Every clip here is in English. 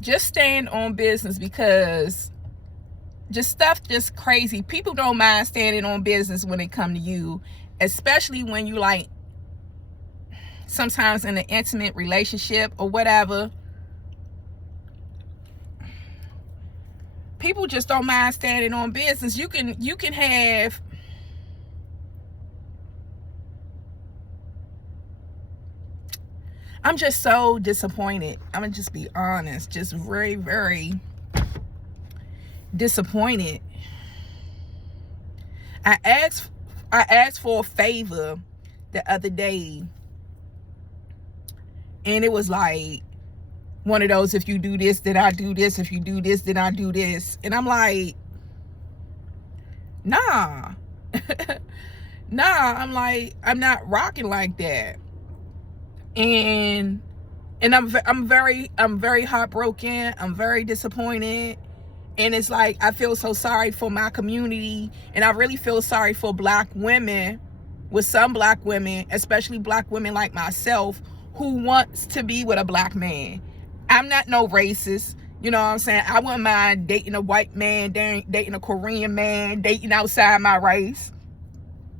just stand on business, because just stuff just crazy. People don't mind standing on business when it come to you, especially when you like sometimes in an intimate relationship or whatever. People just don't mind standing on business. You can have I'm just so disappointed. I'm gonna just be honest, just very, very disappointed. I asked for a favor the other day, and it was like one of those, if you do this, then I do this. If you do this, then I do this. And I'm like, nah. Nah, I'm like, I'm not rocking like that. And I'm very heartbroken. I'm very disappointed. And it's like, I feel so sorry for my community, and I really feel sorry for black women, with some black women, especially black women like myself, who wants to be with a black man. I'm not no racist. You know what I'm saying? I wouldn't mind dating a white man, dating a Korean man, dating outside my race.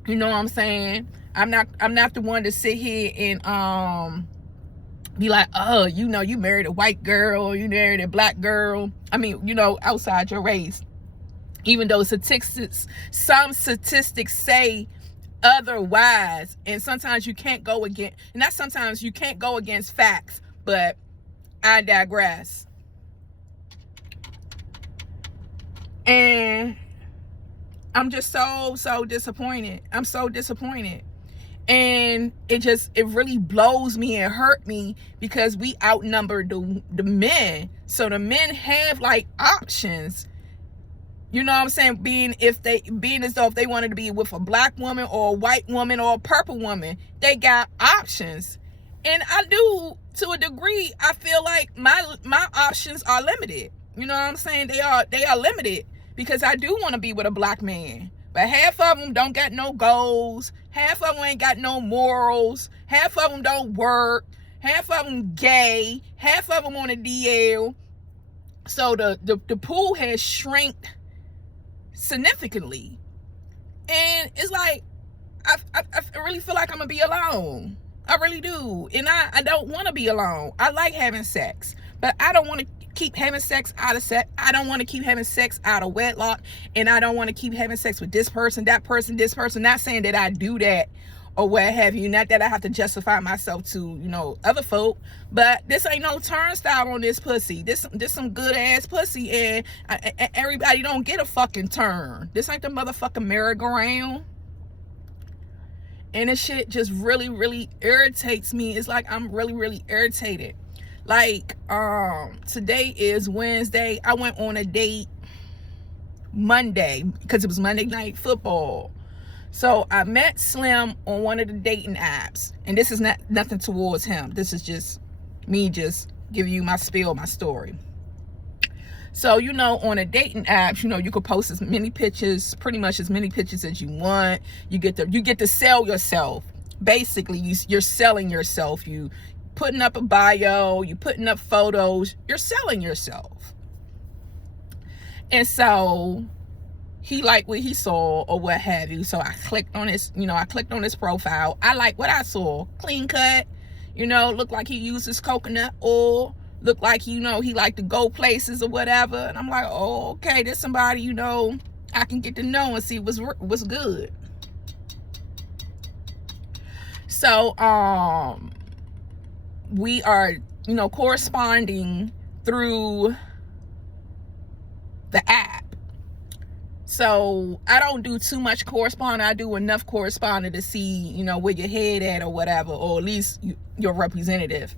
You know what I'm saying? I'm not the one to sit here and be like, oh, you know, you married a white girl, you married a black girl. I mean, you know, outside your race. Even though some statistics say otherwise, and sometimes you can't go against, and not sometimes you can't go against facts, but I digress. And I'm just so disappointed. I'm so disappointed. And it really blows me and hurt me, because we outnumber the men. So the men have like options. You know what I'm saying? Being as though if they wanted to be with a black woman or a white woman or a purple woman, they got options. And I do, to a degree, I feel like my options are limited. You know what I'm saying? They are limited, because I do want to be with a black man. But half of them don't got no goals. Half of them ain't got no morals. Half of them don't work. Half of them gay. Half of them on a DL. So the pool has shrank significantly. And it's like, I really feel like I'm going to be alone. I really do. And I don't want to be alone. I like having sex. But I don't want to keep having sex out of sex. I don't want to keep having sex out of wedlock. And I don't want to keep having sex with this person, that person, this person. Not saying that I do that or what have you. Not that I have to justify myself to, you know, other folk. But this ain't no turnstile on this pussy. This some good ass pussy. And everybody don't get a fucking turn. This ain't the motherfucking merry-go-round. And this shit just really, really irritates me. It's like I'm really, really irritated. Like, today is Wednesday. I went on a date Monday, because it was Monday Night Football. So I met Slim on one of the dating apps. And this is nothing towards him. This is just me just giving you my spiel, my story. So, you know, on a dating apps, you know, you can post as many pictures, pretty much as many pictures as you want. You get to sell yourself. Basically, you're selling yourself. You putting up a bio, you putting up photos, you're selling yourself. And so he liked what he saw or what have you. So I clicked on his profile. I like what I saw. Clean cut, you know, looked like he uses coconut oil, looked like, you know, he liked to go places or whatever. And I'm like, oh, okay, there's somebody, you know, I can get to know and see what's good. So we are, you know, corresponding through the app. So I don't do too much corresponding. I do enough corresponding to see, you know, where your head at or whatever, or at least your representative.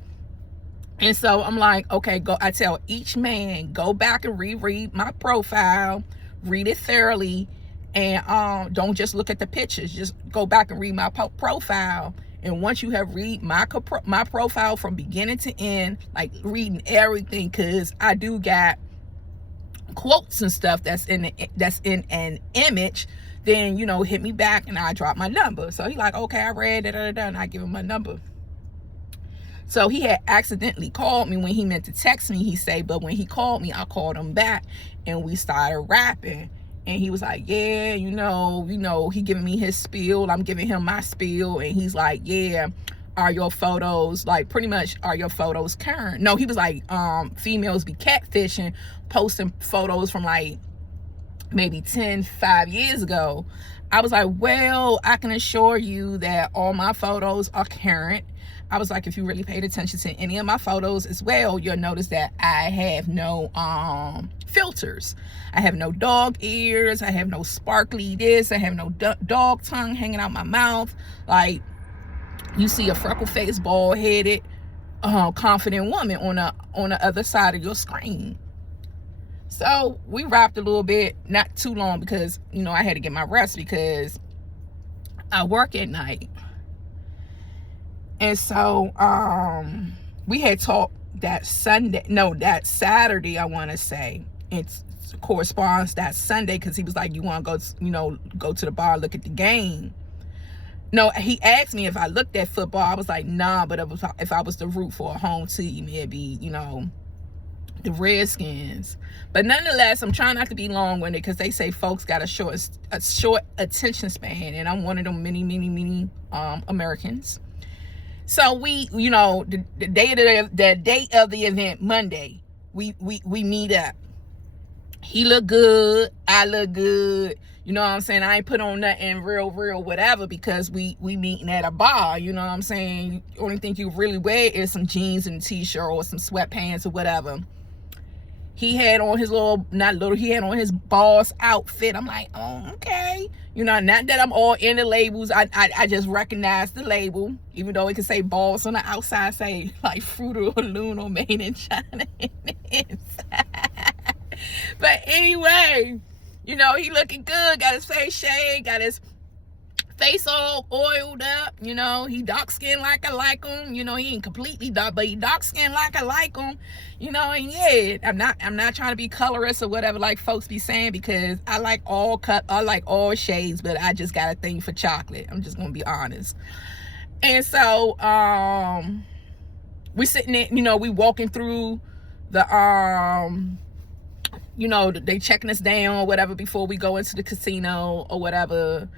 And so I'm like, okay, I tell each man, go back and reread my profile, read it thoroughly, and don't just look at the pictures. Just go back and read my profile. And once you have read my profile from beginning to end, like reading everything, because I do got quotes and stuff that's in an image, then, you know, hit me back and I drop my number. So he like, okay, I read it, and I give him my number. So he had accidentally called me when he meant to text me, he said, but when he called me, I called him back and we started rapping. And he was like, yeah, he giving me his spiel, I'm giving him my spiel. And he's like, yeah, are your photos, like, pretty much, are your photos current? No, he was like, females be catfishing, posting photos from like maybe 5 years ago. I was like, well, I can assure you that all my photos are current. I was like, if you really paid attention to any of my photos as well, you'll notice that I have no filters. I have no dog ears. I have no sparkly this. I have no dog tongue hanging out my mouth. Like, you see a freckle-faced, bald-headed, confident woman on the other side of your screen. So we rapped a little bit, not too long, because I had to get my rest because I work at night. And so we had talked that Saturday, I want to say. It corresponds that Sunday, because he was like, you want to go to the bar, look at the game. No, he asked me if I looked at football. I was like, nah, but if I was to root for a home team, it'd be, the Redskins. But nonetheless, I'm trying not to be long-winded, because they say folks got a short attention span, and I'm one of them many Americans. So we, the date of the event, Monday, we meet up. He look good, I look good. You know what I'm saying? I ain't put on nothing real whatever, because we meeting at a bar. You know what I'm saying? The only thing you really wear is some jeans and a t-shirt or some sweatpants or whatever. He had on his he had on his boss outfit. I'm like, oh, okay. Not that I'm all into labels. I just recognize the label, even though it can say boss on the outside, say like Fruit of the Loom or Made in China inside. But anyway, he looking good, got his face shaved, got his face all oiled up. He dark skinned like I like him. He ain't completely dark, but he dark skinned like I like him. And yeah, I'm not trying to be colorist or whatever like folks be saying, because I like all shades, but I just got a thing for chocolate. I'm just gonna be honest. And so we sitting there, we walking through the they checking us down or whatever before we go into the casino or whatever.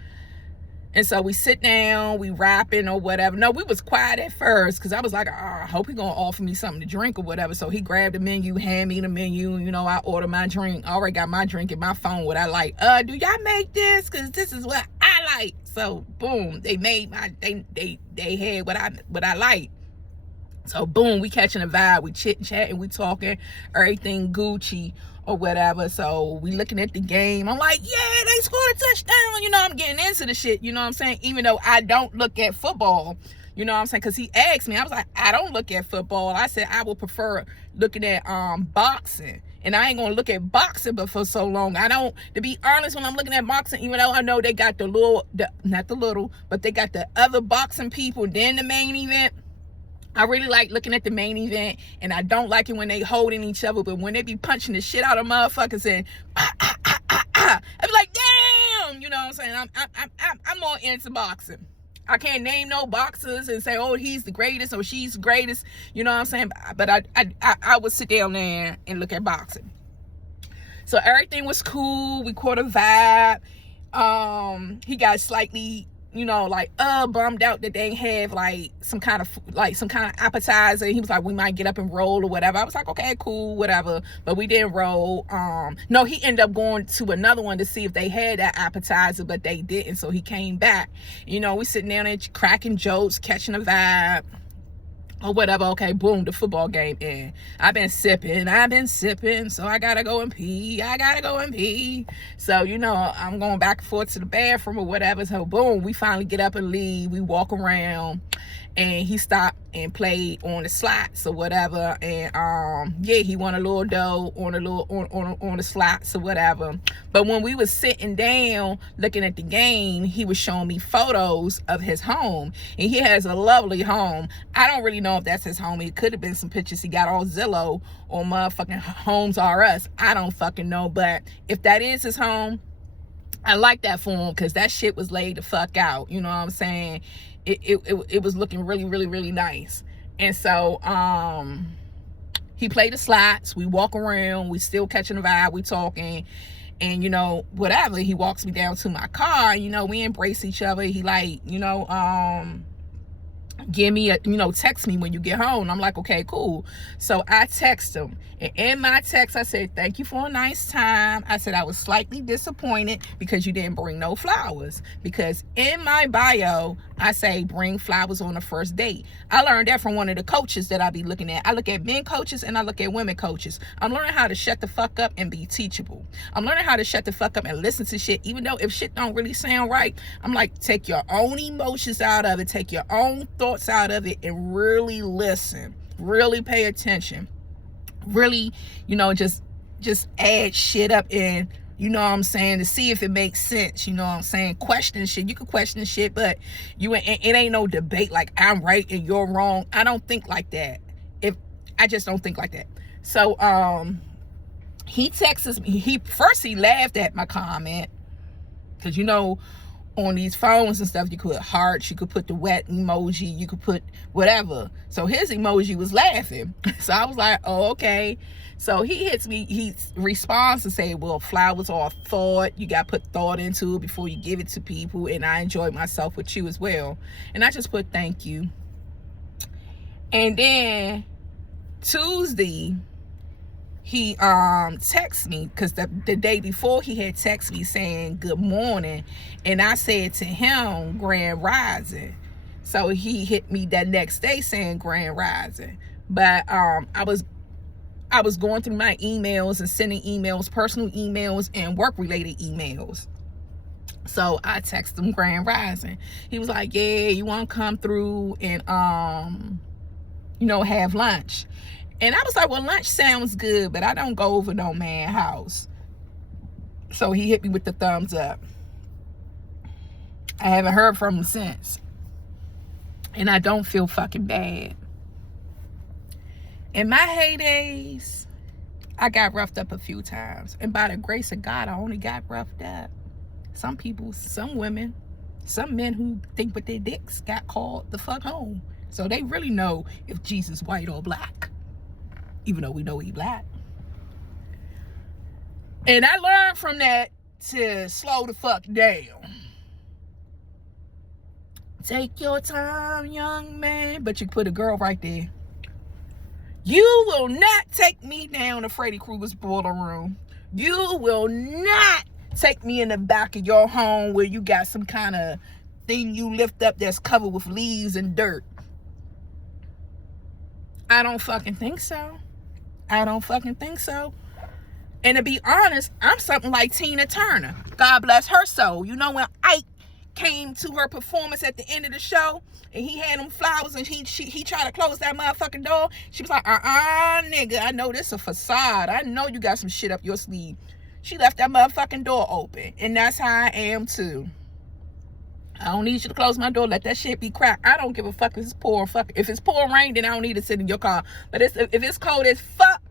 And so we sit down, we rapping or whatever. No, we was quiet at first, because I was like, I hope he gonna offer me something to drink or whatever. So he grabbed the menu, hand me the menu. I order my drink. I already got my drink in my phone, what I like. Do y'all make this? Because this is what I like. So boom, they made they had what I like. So boom, we catching a vibe, we chit-chatting, we talking, everything Gucci or whatever. So we looking at the game. I'm like, yeah, they scored a touchdown. I'm getting into the shit, what I'm saying? Even though I don't look at football, what I'm saying? Because he asked me, I was like, I don't look at football. I said I would prefer looking at boxing. And I ain't gonna look at boxing but for so long. I don't, to be honest, when I'm looking at boxing, even though I know they got but they got the other boxing people, then the main event. I really like looking at the main event, and I don't like it when they holding each other, but when they be punching the shit out of motherfuckers and I be like, damn, what I'm saying? I'm more into boxing. I can't name no boxers and say, oh, he's the greatest or she's the greatest, what I'm saying? But I would sit down there and look at boxing. So everything was cool. We caught a vibe. He got slightly, bummed out that they ain't have some kind of appetizer. He was like, we might get up and roll or whatever. I was like, okay, cool, whatever. But we didn't roll. No, he ended up going to another one to see if they had that appetizer, but they didn't. So he came back. We sitting down and cracking jokes, catching a vibe or whatever. Okay, boom, the football game in. I've been sipping, so I gotta go and pee. So, I'm going back and forth to the bathroom or whatever. So, boom, we finally get up and leave. We walk around, and he stopped and played on the slots or whatever. And he won a little dough on the slots or whatever. But when we was sitting down looking at the game, he was showing me photos of his home, and he has a lovely home. I don't really know if that's his home. It could have been some pictures he got on Zillow or motherfucking Homes R Us. I don't fucking know. But if that is his home, I like that for him, because that shit was laid the fuck out. You know what I'm saying? It was looking really nice. And so he played the slots. We walk around. We still catching the vibe. We talking. And, you know, whatever. He walks me down to my car. You know, we embrace each other. He like, you know, give me a, you know, text me when you get home. I'm like, okay, cool. So I text him, and in my text I said, thank you for a nice time. I said I was slightly disappointed because you didn't bring no flowers, because in my bio I say bring flowers on the first date. I learned that from one of the coaches that I be looking at. I look at men coaches and I look at women coaches. I'm learning how to shut the fuck up and be teachable. I'm learning how to shut the fuck up and listen to shit, even though if shit don't really sound right. I'm like, take your own emotions out of it, take your own thoughts out of it, and really listen, really pay attention, really, you know, just add shit up, and you know what I'm saying, to see if it makes sense. You know what I'm saying? Question shit. You can question shit, but it ain't no debate like I'm right and you're wrong. I don't think like that. I just don't think like that. So he texts me. He laughed at my comment, because you know, on these phones and stuff, you could put hearts, you could put the wet emoji, you could put whatever. So his emoji was laughing. So I was like, oh, okay. So he hits me, he responds to say, well, flowers are thought. You got to put thought into it before you give it to people. And I enjoyed myself with you as well. And I just put thank you. And then Tuesday, he texted me, because the day before he had texted me saying good morning, and I said to him grand rising. So he hit me that next day saying grand rising. But I was going through my emails and sending emails, personal emails and work related emails. So I texted him grand rising. He was like, yeah, you want to come through and you know, have lunch? And I was like, well, lunch sounds good, but I don't go over no man's house. So he hit me with the thumbs up. I haven't heard from him since. And I don't feel fucking bad. In my heydays, I got roughed up a few times. And by the grace of God, I only got roughed up. Some people, some women, some men who think with their dicks got called the fuck home. So they really know if Jesus white or black. Even though we know he black. And I learned from that to slow the fuck down. Take your time, young man. But you put a girl right there. You will not take me down to Freddy Krueger's boiler room. You will not take me in the back of your home where you got some kind of thing you lift up that's covered with leaves and dirt. I don't fucking think so. I don't fucking think so. And to be honest, I'm something like Tina Turner. God bless her soul. You know, when Ike came to her performance at the end of the show and he had them flowers and he tried to close that motherfucking door, she was like, nigga, I know this a facade. I know you got some shit up your sleeve. She left that motherfucking door open. And that's how I am too. I don't need you to close my door. Let that shit be cracked. I don't give a fuck if it's pouring. Fuck. If it's pouring rain, then I don't need to sit in your car. But if it's cold as fuck,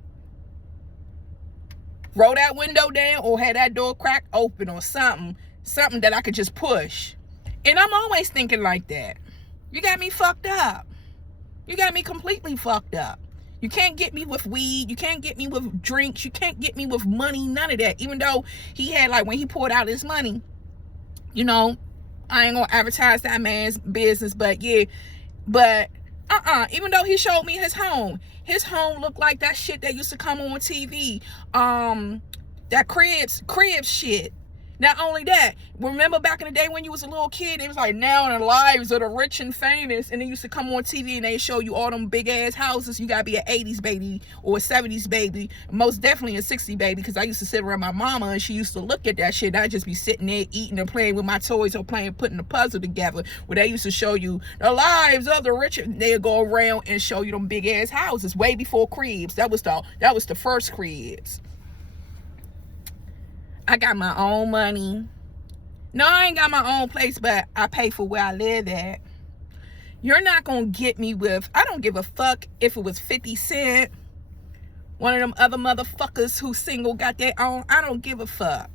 roll that window down or have that door cracked open or something that I could just push. And I'm always thinking like that. You got me fucked up. You got me completely fucked up. You can't get me with weed. You can't get me with drinks. You can't get me with money. None of that. Even though he had, like, when he poured out his money, you know, I ain't gonna advertise that man's business, but yeah, but even though he showed me his home looked like that shit that used to come on TV, that cribs shit. Not only that, remember back in the day when you was a little kid, it was like now in the lives of the rich and famous, and they used to come on TV and they show you all them big ass houses. You gotta be an 80s baby or a 70s baby, most definitely a 60s baby, because I used to sit around my mama and she used to look at that shit and I'd just be sitting there eating and playing with my toys or putting the puzzle together, where they used to show you the lives of the rich. They'd go around and show you them big ass houses way before cribs. That was the first cribs. I got my own money. No, I ain't got my own place, but I pay for where I live at. You're not going to get me with, I don't give a fuck if it was 50 Cent, one of them other motherfuckers who single got their own. I don't give a fuck.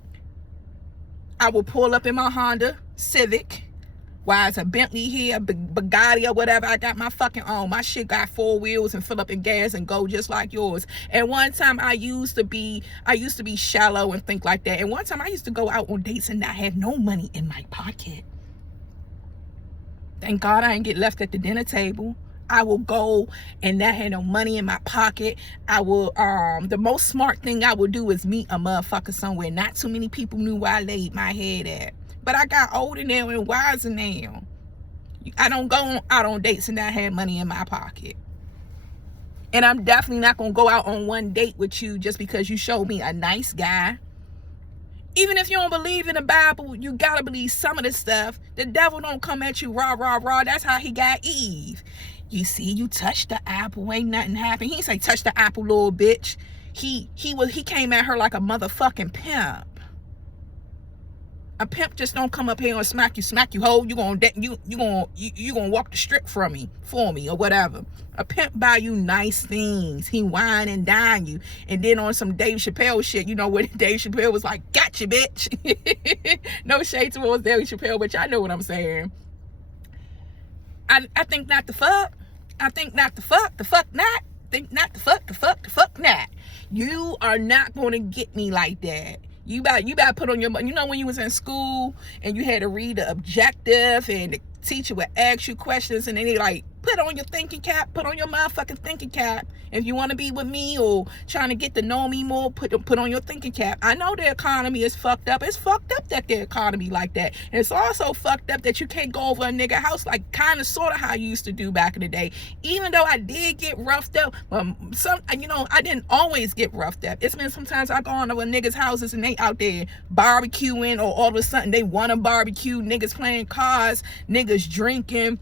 I will pull up in my Honda Civic Why it's a Bentley here, a Bugatti or whatever. I got my fucking own. My shit got 4 wheels and fill up in gas and go just like yours. And one time I used to be shallow and think like that. And one time I used to go out on dates and I had no money in my pocket. Thank God I didn't get left at the dinner table. I will go and not have no money in my pocket. I will, the most smart thing I will do is meet a motherfucker somewhere. Not too many people knew where I laid my head at. But I got older now and wiser now. I don't go out on dates and not have money in my pocket. And I'm definitely not going to go out on one date with you just because you showed me a nice guy. Even if you don't believe in the Bible, you got to believe some of the stuff. The devil don't come at you rah, rah, rah. That's how he got Eve. You see, you touched the apple, ain't nothing happened. He didn't say touch the apple, little bitch. He came at her like a motherfucking pimp. A pimp just don't come up here and smack you, ho. You gonna walk the strip for me, or whatever. A pimp buy you nice things. He wine and dine you, and then on some Dave Chappelle shit, you know what Dave Chappelle was like, gotcha, bitch. No shade towards Dave Chappelle, but y'all know what I'm saying. I think not the fuck. I think not the fuck. The fuck not. Think not the fuck. The fuck not. You are not gonna get me like that. You better put on your, you know, when you was in school and you had to read the objective and the teacher would ask you questions and then they like, put on your thinking cap, put on your motherfucking thinking cap. If you want to be with me or trying to get to know me more, put on your thinking cap. I know the economy is fucked up. It's fucked up that the economy like that. And it's also fucked up that you can't go over a nigga house like kind of sort of how you used to do back in the day. Even though I did get roughed up, I didn't always get roughed up. It's been sometimes I go on over niggas' houses and they out there barbecuing, or all of a sudden they want to barbecue, niggas playing cards, niggas drinking,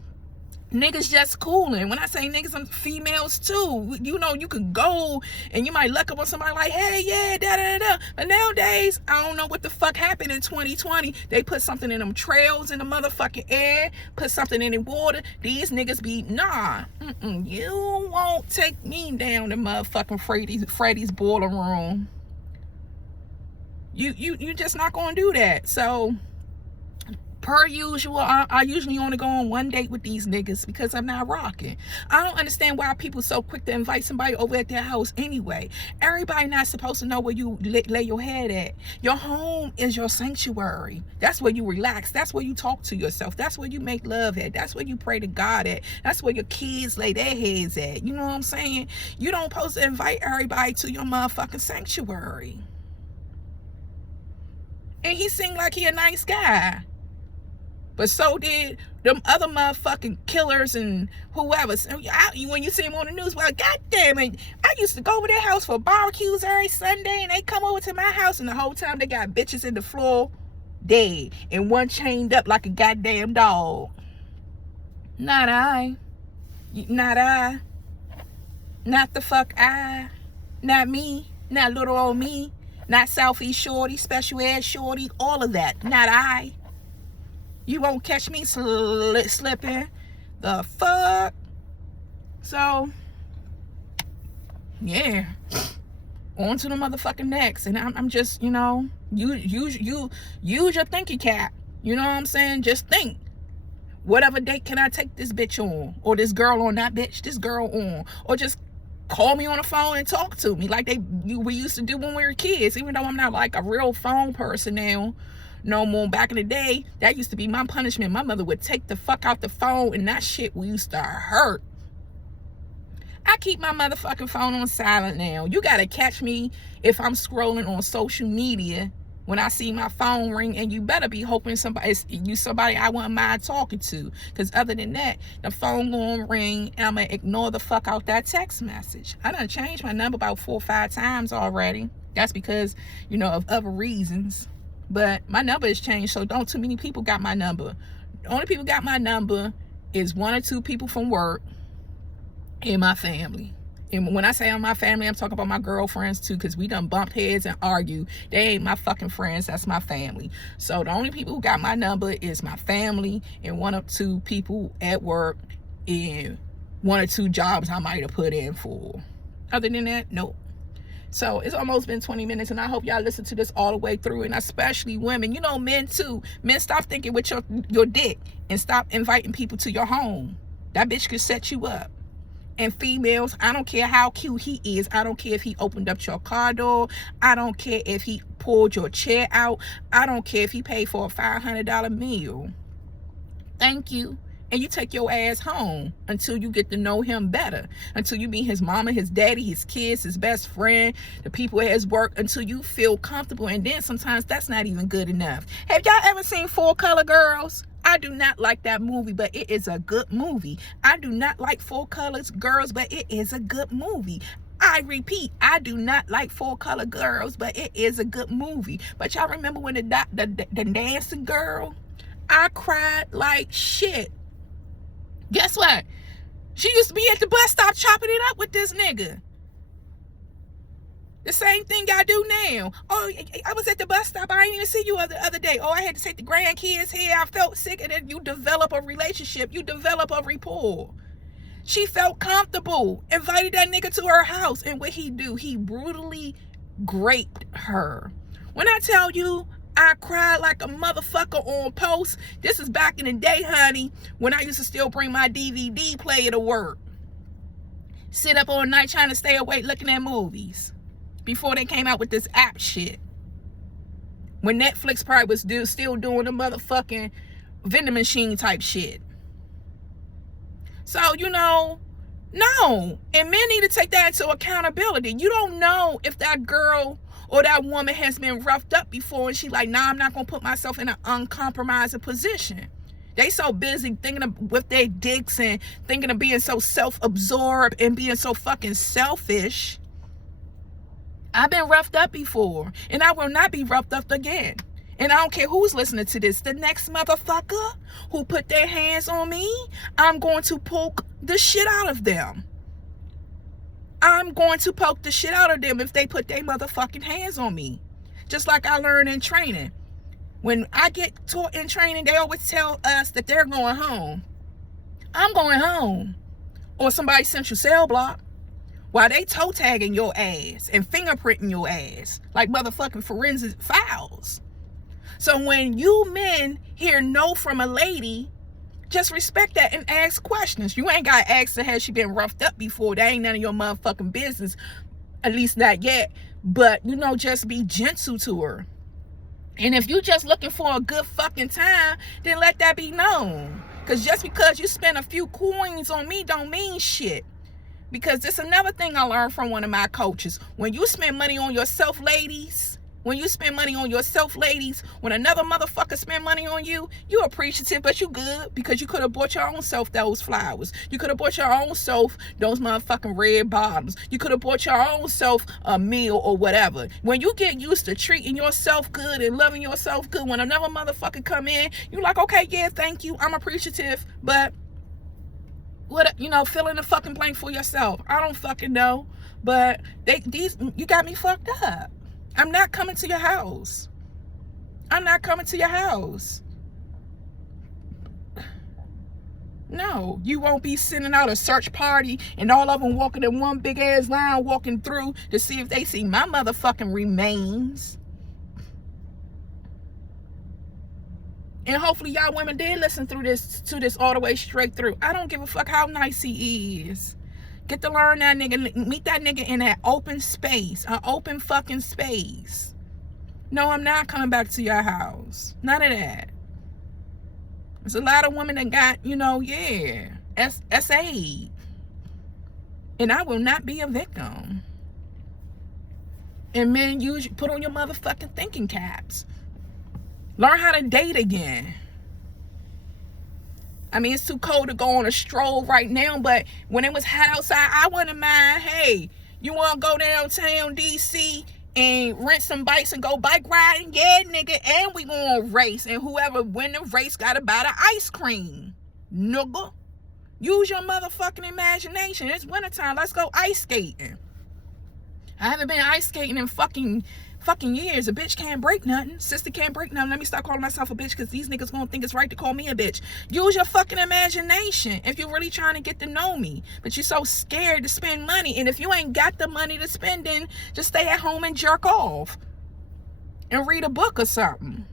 niggas just cooling. When I say niggas, I'm females too. You know, you could go and you might luck up on somebody like, hey, yeah, da-da-da-da. But nowadays, I don't know what the fuck happened in 2020. They put something in them trails in the motherfucking air, put something in the water. These niggas be, nah, you won't take me down to motherfucking Freddy's boiler room. You just not gonna do that. So, per usual, I usually only go on one date with these niggas because I'm not rocking. I don't understand why people so quick to invite somebody over at their house anyway. Everybody not supposed to know where you lay your head at. Your home is your sanctuary. That's where you relax. That's where you talk to yourself. That's where you make love at. That's where you pray to God at. That's where your kids lay their heads at. You know what I'm saying? You don't supposed to invite everybody to your motherfucking sanctuary. And he seemed like he a nice guy. But so did them other motherfucking killers and whoever. When you see them on the news, well, goddamn it, I used to go over their house for barbecues every Sunday, and they come over to my house, and the whole time they got bitches in the floor dead, and one chained up like a goddamn dog. Not I. Not I. Not the fuck I. Not me. Not little old me. Not Southeast Shorty, Special Ed Shorty, all of that. Not I. You won't catch me slipping. The fuck? So, yeah. On to the motherfucking next. And I'm just, use your thinking cap. You know what I'm saying? Just think. Whatever date can I take this bitch on? Or this girl on, not bitch, this girl on. Or just call me on the phone and talk to me like we used to do when we were kids. Even though I'm not like a real phone person now no more. Back in the day, that used to be my punishment. My mother would take the fuck out the phone, and that shit used to hurt. I keep my motherfucking phone on silent now. You gotta catch me if I'm scrolling on social media when I see my phone ring, and you better be hoping somebody I wouldn't mind talking to. Because other than that, the phone gonna ring and I'm gonna ignore the fuck out that text message. I done changed my number about 4 or 5 times already. That's because, of other reasons. But my number has changed, so don't too many people got my number. The only people got my number is 1 or 2 people from work and my family. And when I say on my family, I'm talking about my girlfriends too, because we done bumped heads and argued. They ain't my fucking friends, that's my family. So the only people who got my number is my family and 1 or 2 people at work and 1 or 2 jobs I might have put in for. Other than that, nope. So it's almost been 20 minutes, and I hope y'all listen to this all the way through, and especially women. You know, men too. Men, stop thinking with your dick and stop inviting people to your home. That bitch could set you up. And females, I don't care how cute he is. I don't care if he opened up your car door. I don't care if he pulled your chair out. I don't care if he paid for a $500 meal. Thank you. And you take your ass home until you get to know him better. Until you meet his mama, his daddy, his kids, his best friend, the people at his work, until you feel comfortable. And then sometimes that's not even good enough. Have y'all ever seen Full Color Girls? I do not like that movie, but it is a good movie. I do not like Full Color Girls, but it is a good movie. I repeat, I do not like Full Color Girls, but it is a good movie. But y'all remember when the dancing girl? I cried like shit. Guess what? She used to be at the bus stop chopping it up with this nigga. The same thing I do now. Oh, I was at the bus stop. I didn't even see you the other day. Oh, I had to take the grandkids here. I felt sick. And then you develop a relationship. You develop a rapport. She felt comfortable. Invited that nigga to her house. And what he do? He brutally raped her. When I tell you, I cried like a motherfucker on post. This is back in the day, honey, when I used to still bring my DVD player to work. Sit up all night trying to stay awake looking at movies. Before they came out with this app shit. When Netflix probably was still doing the motherfucking vending machine type shit. So, you know, no. And men need to take that into accountability. You don't know if that girl or that woman has been roughed up before and she like, nah, I'm not going to put myself in an uncompromising position. They so busy thinking of with their dicks and thinking of being so self-absorbed and being so fucking selfish. I've been roughed up before, and I will not be roughed up again. And I don't care who's listening to this. The next motherfucker who put their hands on me, I'm going to poke the shit out of them. I'm going to poke the shit out of them if they put their motherfucking hands on me. Just like I learned in training. When I get taught in training, they always tell us that they're going home. I'm going home. Or somebody sent you cell block. While they toe tagging your ass and fingerprinting your ass like motherfucking forensic files. So when you men hear no from a lady, just respect that and ask questions. You ain't got to ask her, has she been roughed up before? That ain't none of your motherfucking business. At least not yet. But, you know, just be gentle to her. And if you just looking for a good fucking time, then let that be known. Because just because you spend a few coins on me don't mean shit. Because this is another thing I learned from one of my coaches. When you spend money on yourself, ladies, when another motherfucker spend money on you, you appreciative, but you good because you could have bought your own self those flowers. You could have bought your own self those motherfucking red bottoms. You could have bought your own self a meal or whatever. When you get used to treating yourself good and loving yourself good, when another motherfucker come in, you like, okay, yeah, thank you, I'm appreciative, but what, you know, fill in the fucking blank for yourself. I don't fucking know, but you got me fucked up. I'm not coming to your house. No, you won't be sending out a search party and all of them walking in one big ass line, walking through to see if they see my motherfucking remains. And hopefully y'all women did listen to this all the way straight through. I don't give a fuck how nice he is. Get to learn that nigga, meet that nigga in that open space, an open fucking space. No, I'm not coming back to your house. None of that. There's a lot of women that got, you know, yeah, SA. And I will not be a victim. And men, put on your motherfucking thinking caps. Learn how to date again. I mean, it's too cold to go on a stroll right now, but when it was hot outside, I wouldn't mind. Hey, you want to go downtown DC and rent some bikes and go bike riding? Yeah, nigga, and we gonna race, and whoever win the race gotta buy the ice cream. Nigga, use your motherfucking imagination. It's wintertime. Let's go ice skating. I haven't been ice skating in fucking fucking years. A bitch can't break nothing. Sister can't break nothing. Let me start calling myself a bitch because these niggas gonna think it's right to call me a bitch. Use your fucking imagination if you're really trying to get to know me. But you're so scared to spend money. And if you ain't got the money to spend, then just stay at home and jerk off and read a book or something.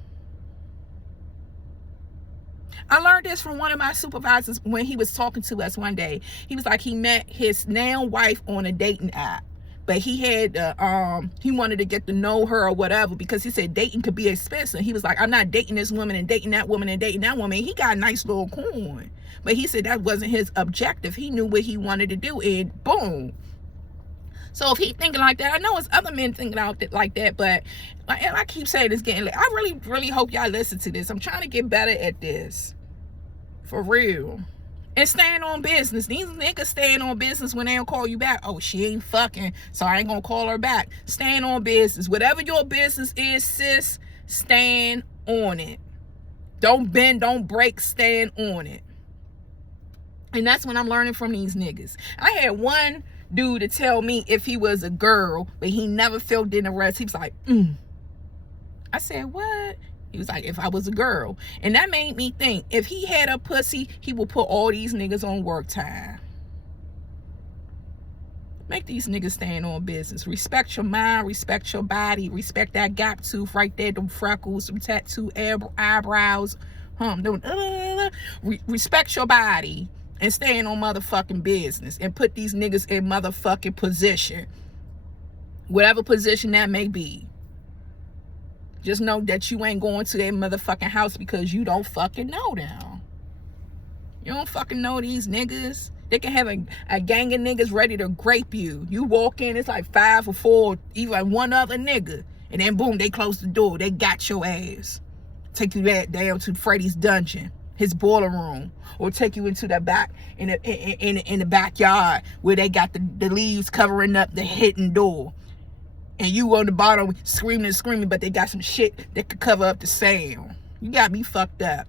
I learned this from one of my supervisors when he was talking to us one day. He was like, he met his now wife on a dating app, but he had he wanted to get to know her or whatever, because he said dating could be expensive. He was like, I'm not dating this woman and dating that woman and dating that woman. He got a nice little coin, but he said that wasn't his objective. He knew what he wanted to do, and boom. So if he thinking like that, I know it's other men thinking like that, but I keep saying it's getting late. I really hope y'all listen to this. I'm trying to get better at this. For real. And staying on business. These niggas staying on business when they don't call you back. Oh, she ain't fucking, so I ain't gonna call her back. Staying on business. Whatever your business is, sis, stand on it. Don't bend, don't break, stand on it. And that's what I'm learning from these niggas. I had one dude to tell me if he was a girl, but he never filled in the rest. He was like, I said, what? He was like, if I was a girl. And that made me think, if he had a pussy, he would put all these niggas on work time. Make these niggas stand on business. Respect your mind, respect your body, respect that gap tooth right there, them freckles, them tattoo eyebrows. Respect your body and stand on motherfucking business and put these niggas in motherfucking position. Whatever position that may be. Just know that you ain't going to their motherfucking house because you don't fucking know them. You don't fucking know these niggas. They can have a gang of niggas ready to grape you. You walk in, it's like 5 or 4, even one other nigga. And then boom, they close the door. They got your ass. Take you down to Freddy's dungeon, his boiler room. Or take you into the back, in the backyard where they got the leaves covering up the hidden door. And you on the bottom screaming and screaming, but they got some shit that could cover up the sound. You got me fucked up.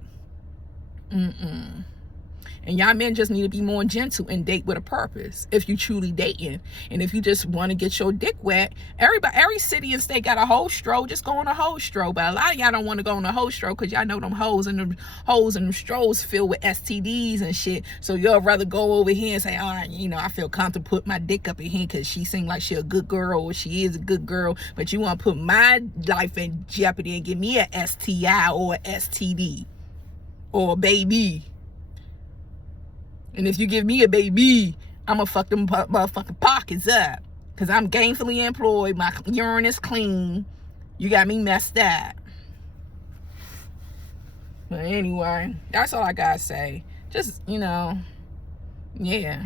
And y'all men just need to be more gentle and date with a purpose if you truly dating. And if you just want to get your dick wet, every city and state got a hoe stroll. Just go on a hoe stroll. But a lot of y'all don't want to go on a hoe stroll because y'all know them hoes and them strolls filled with STDs and shit. So y'all rather go over here and say, all right, you know, I feel comfortable put my dick up in here because she seems like she a good girl or she is a good girl. But you want to put my life in jeopardy and give me a STI or a STD or a baby. And if you give me a baby, I'm going to fuck them motherfucking pockets up. Because I'm gainfully employed. My urine is clean. You got me messed up. But anyway, that's all I got to say. Just, you know, yeah.